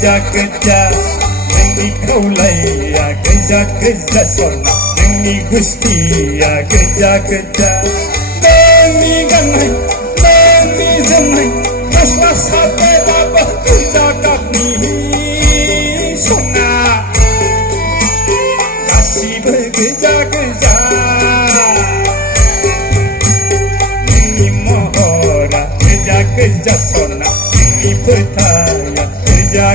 keja Neng kaulaya keja sona Neng gusti ya keja Neng ganai Neng zanai Kaswa satera keja kakni sona Kasih bekeja Neng mohora keja sona Neng pertaya keja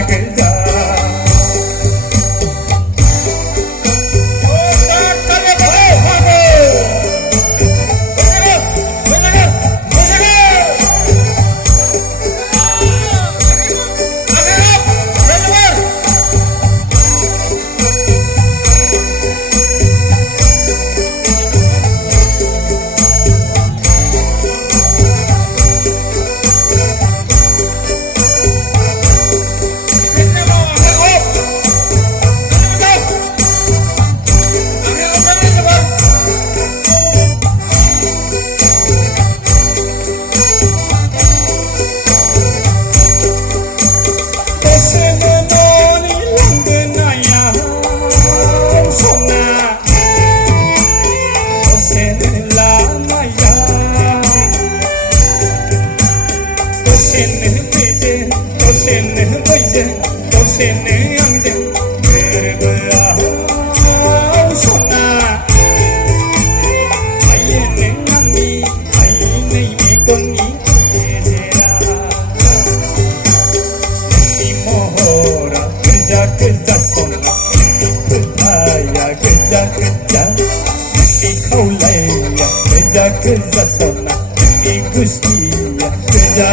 Keja sona Neng gusti ya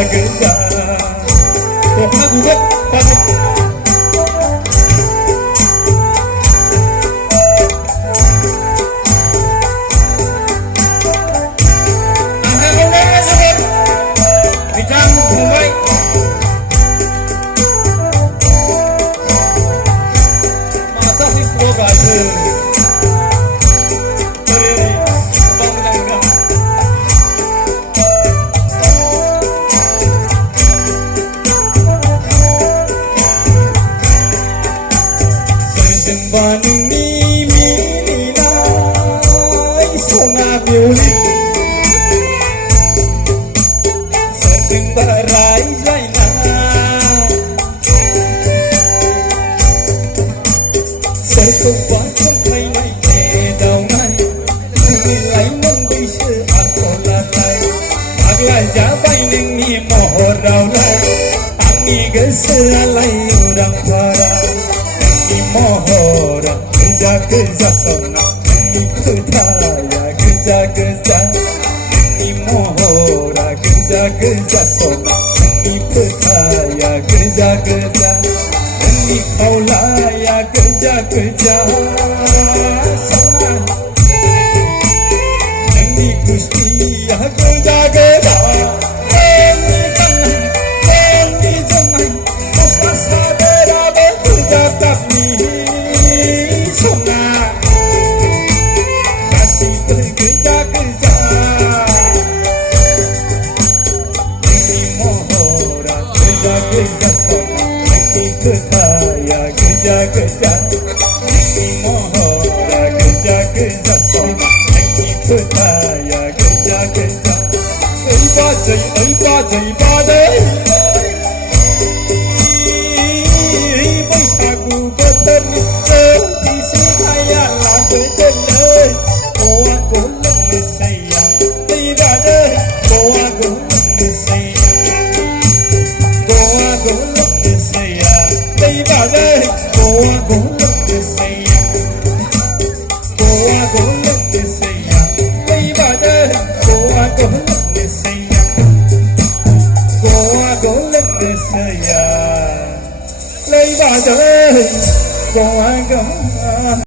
keja Tuhan buat pada Keja sona Neng pertaya keja Neng mohora keja sona Neng pertaya keja Neng kaulaya keja sona Neng gusti ya keja keja Neng mohora keja sona Neng pertaya keja Oi badai Baisakku bertani Di saya lah berjalan Doa golong sayang Tidak ada Doa golong sayang Doa golong sayang Tidak ada Doa golong sayang Doa golong sayang Tidak ada Doa golong sayang Doa golong sayang Lấy ba đời Doa golong